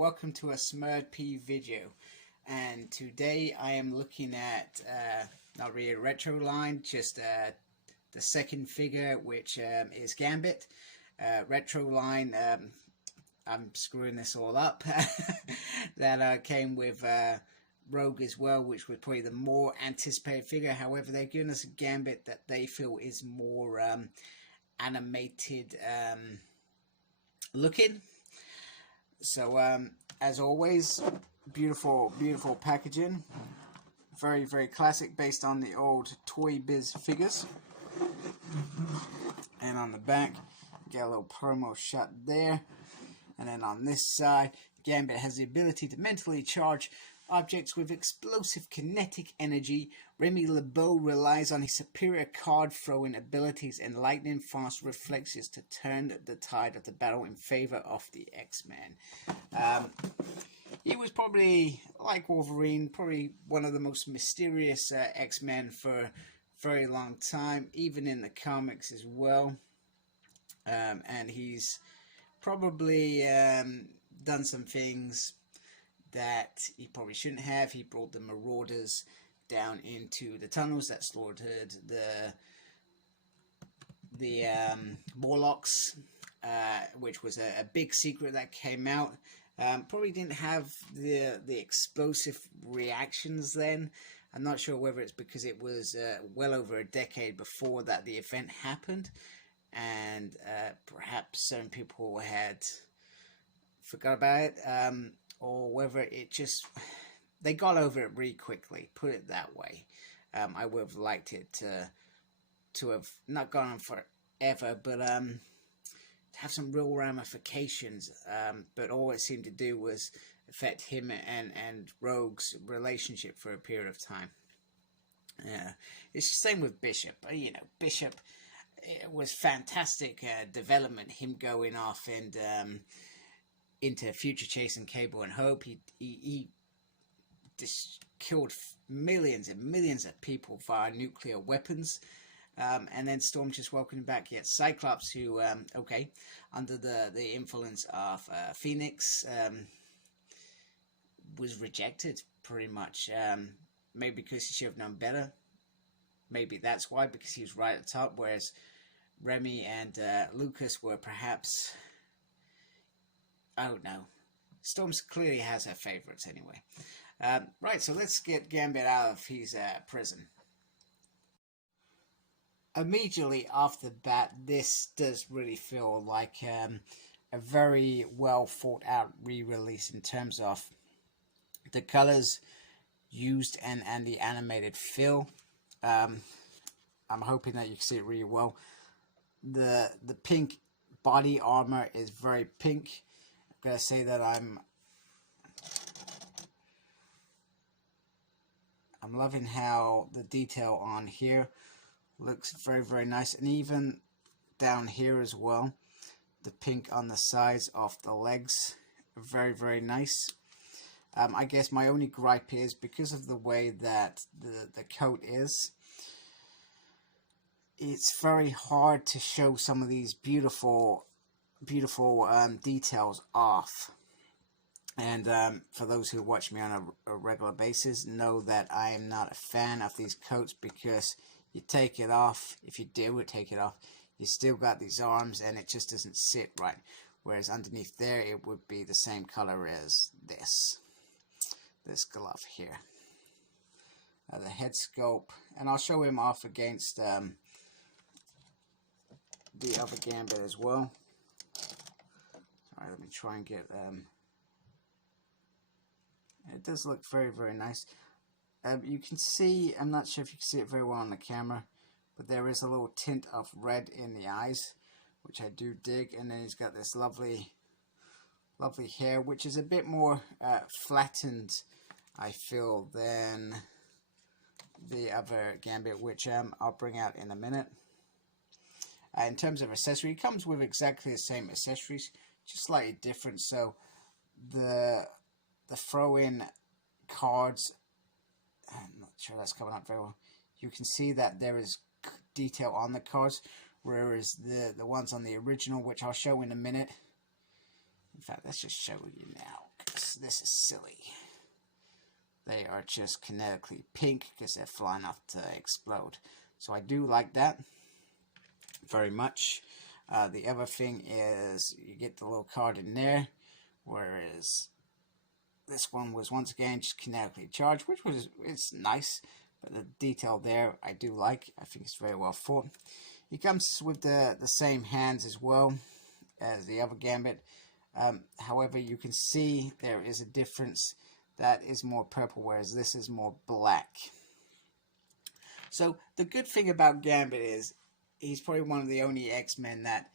welcome to a Smurd P video. And today I am looking at not really a retro line, just the second figure, which is Gambit. Retro line, I'm screwing this all up, that came with Rogue as well, which was probably the more anticipated figure. However, they're giving us a Gambit that they feel is more animated looking. So as always, beautiful packaging, very classic, based on the old Toy Biz figures. And on the back, get a little promo shot there. And then on this side, Gambit has the ability to mentally charge objects with explosive kinetic energy. Remy LeBeau relies on his superior card throwing abilities and lightning fast reflexes to turn the tide of the battle in favor of the X-Men. He was probably, like Wolverine, probably one of the most mysterious X-Men for a very long time, even in the comics as well. And he's probably done some things that he probably shouldn't have. He brought the Marauders down into the tunnels that slaughtered the Morlocks, which was a big secret that came out. Probably didn't have the explosive reactions then. I'm not sure whether it's because it was well over a decade before that the event happened, and perhaps some people had forgot about it, or whether it just, they got over it really quickly, put it that way. I would have liked it to have not gone on forever, but to have some real ramifications. But all it seemed to do was affect him and Rogue's relationship for a period of time. It's the same with Bishop. You know, Bishop, it was fantastic development, him going off and into Future Chase and Cable and Hope. He just killed millions and millions of people via nuclear weapons. And then Storm just welcomed back yet Cyclops, who, okay, under the influence of Phoenix, was rejected pretty much. Maybe because he should have known better. Maybe that's why, because he was right at the top, whereas Remy and Lucas were perhaps, I don't know. Storm clearly has her favorites anyway. Right, so let's get Gambit out of his prison. Immediately off the bat, this does really feel like a very well thought out re-release in terms of the colors used and the animated feel. I'm hoping that you can see it really well. The pink body armor is very pink. I'm gonna say that I'm loving how the detail on here looks very nice, and even down here as well, the pink on the sides of the legs, very nice. I guess my only gripe is because of the way that the coat is, it's very hard to show some of these beautiful details off. And for those who watch me on a regular basis know that I am not a fan of these coats, because you take it off, if you do take it off, you still got these arms and it just doesn't sit right, whereas underneath there it would be the same color as this glove here. The head sculpt, and I'll show him off against the other Gambit as well. Alright, let me try and get it does look very nice. You can see, I'm not sure if you can see it very well on the camera, but there is a little tint of red in the eyes, which I do dig. And then he's got this lovely hair, which is a bit more flattened, I feel, than the other Gambit, which I'll bring out in a minute. In terms of accessory, it comes with exactly the same accessories, just slightly different. So the throw-in cards, I'm not sure that's coming up very well. You can see that there is detail on the cards, whereas the ones on the original, which I'll show in a minute. In fact, let's just show you now. this is silly. They are just kinetically pink because they're flying off to explode. So I do like that very much. The other thing is you get the little card in there, whereas this one was once again just kinetically charged, which it's nice, but the detail there I do like. I think it's very well thought. He comes with the same hands as well as the other Gambit. However, you can see there is a difference. That is more purple, whereas this is more black. So the good thing about Gambit is he's probably one of the only X-Men that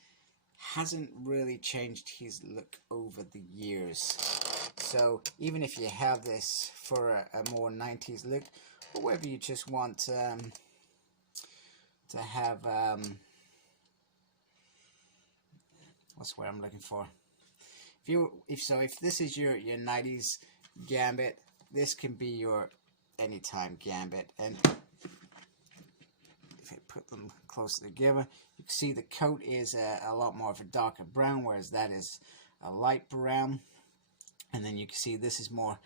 hasn't really changed his look over the years. So even if you have this for a more 90s look, or whether you just want to have what's the word I'm looking for? If this is your 90s Gambit, this can be your anytime Gambit. And if I put them closer together, you can see the coat is a lot more of a darker brown, whereas that is a light brown. And then you can see this is more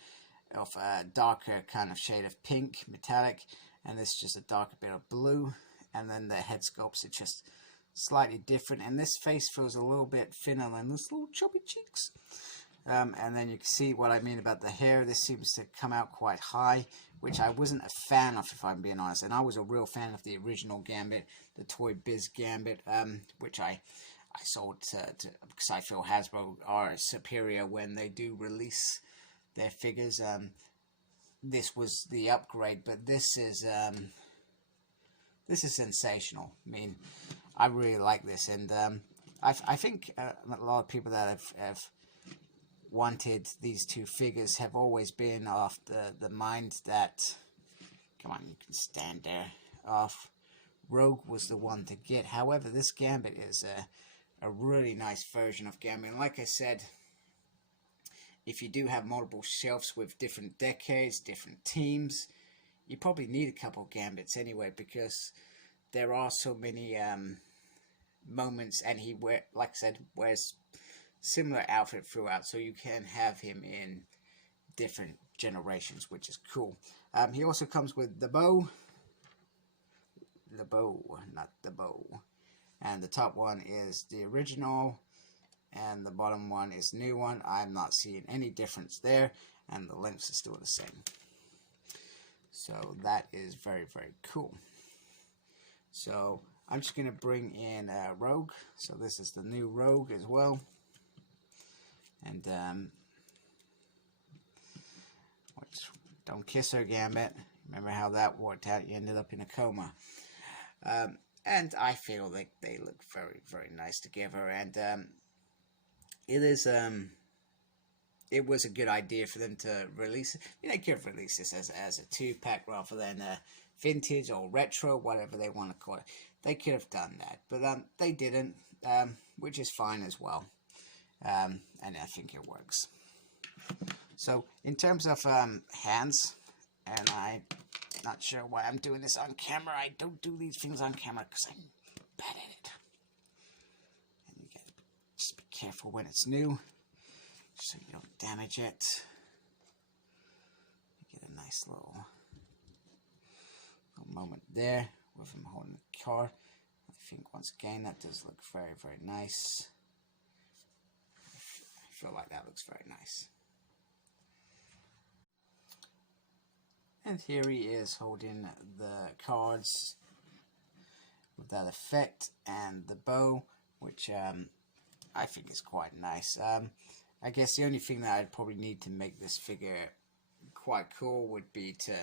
of a darker kind of shade of pink, metallic, and this is just a darker bit of blue. And then the head sculpts are just slightly different, and this face feels a little bit thinner than this little chubby cheeks. And then you can see what I mean about the hair. This seems to come out quite high, which I wasn't a fan of, if I'm being honest. And I was a real fan of the original Gambit, the Toy Biz Gambit, which I sold to because I feel Hasbro are superior when they do release their figures. This was the upgrade, but this is sensational. I mean, I really like this, and I think a lot of people that have wanted these two figures have always been off the mind that, come on, you can stand there, off Rogue was the one to get. However, this Gambit is a really nice version of Gambit. And like I said, if you do have multiple shelves with different decades, different teams, you probably need a couple of Gambits anyway, because there are so many moments, and he like I said, wears similar outfit throughout, so you can have him in different generations, which is cool. He also comes with the bow, not the bow, and the top one is the original, and the bottom one is the new one. I'm not seeing any difference there, and the lengths are still the same. So that is very, very cool. So I'm just going to bring in Rogue. So this is the new Rogue as well. And which, don't kiss her, Gambit. Remember how that worked out? You ended up in a coma. And I feel like they look very, very nice together. And it was a good idea for them to release it. I mean, they could have released this as a 2-pack rather than vintage or retro, whatever they want to call it. They could have done that, but they didn't, which is fine as well. And I think it works. So in terms of hands, and I'm not sure why I'm doing this on camera. I don't do these things on camera because I'm bad at it. And you gotta just be careful when it's new, so you don't damage it. You get a nice little moment there with him holding the card. I think once again that does look very, very nice. I feel like that looks very nice. And here he is holding the cards with that effect and the bow, which I think is quite nice. I guess the only thing that I'd probably need to make this figure quite cool would be to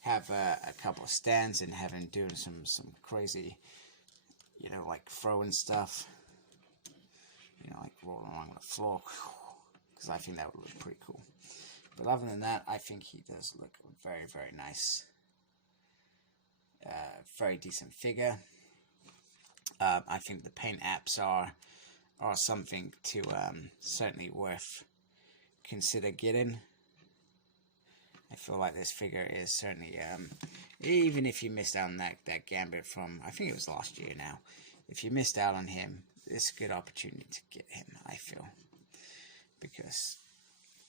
have a couple of stands and have him doing some crazy, you know, like throwing stuff, you know, like rolling along the floor, because I think that would look pretty cool. But other than that, I think he does look very, very nice. Very decent figure. I think the paint apps are something to certainly worth consider getting. I feel like this figure is certainly, even if you missed out on that Gambit from, I think it was last year now, if you missed out on him, it's a good opportunity to get him, I feel. Because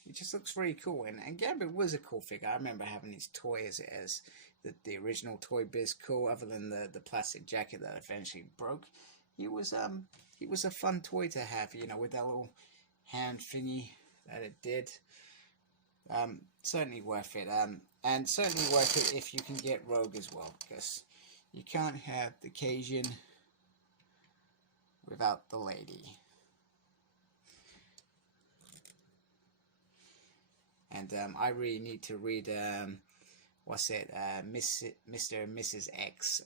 it just looks very cool. And Gambit was a cool figure. I remember having his toy as the original Toy Biz cool, other than the plastic jacket that eventually broke. He was a fun toy to have, you know, with that little hand thingy that it did. Certainly worth it. And certainly worth it if you can get Rogue as well, because you can't have the Cajun without the lady. And I really need to read what's it, Mr. and Mrs. X,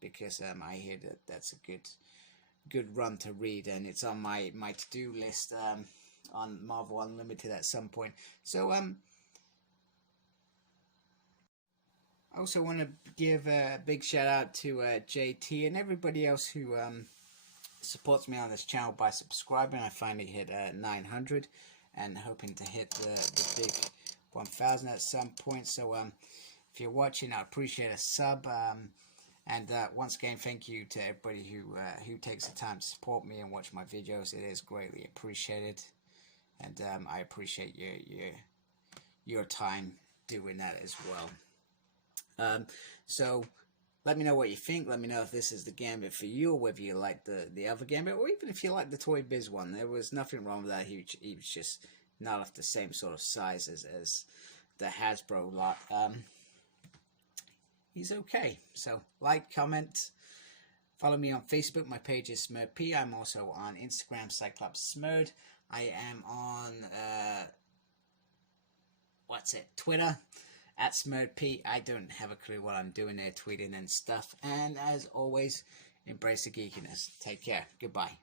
because I hear that that's a good run to read, and it's on my to-do list on Marvel Unlimited at some point. So I also want to give a big shout out to JT and everybody else who supports me on this channel by subscribing. I finally hit 900 and hoping to hit the big 1000 at some point. So if you're watching, I appreciate a sub. And once again, thank you to everybody who takes the time to support me and watch my videos. It is greatly appreciated, and I appreciate your time doing that as well. So let me know what you think. Let me know if this is the Gambit for you, or whether you like the other Gambit, or even if you like the Toy Biz one. There was nothing wrong with that. He was just not of the same sort of size as the Hasbro lot. He's okay. So like, comment, follow me on Facebook. My page is SmurP. I'm also on Instagram, Cyclops Smurd. I am on Twitter at SmurP. I don't have a clue what I'm doing there, tweeting and stuff. And as always, embrace the geekiness. Take care. Goodbye.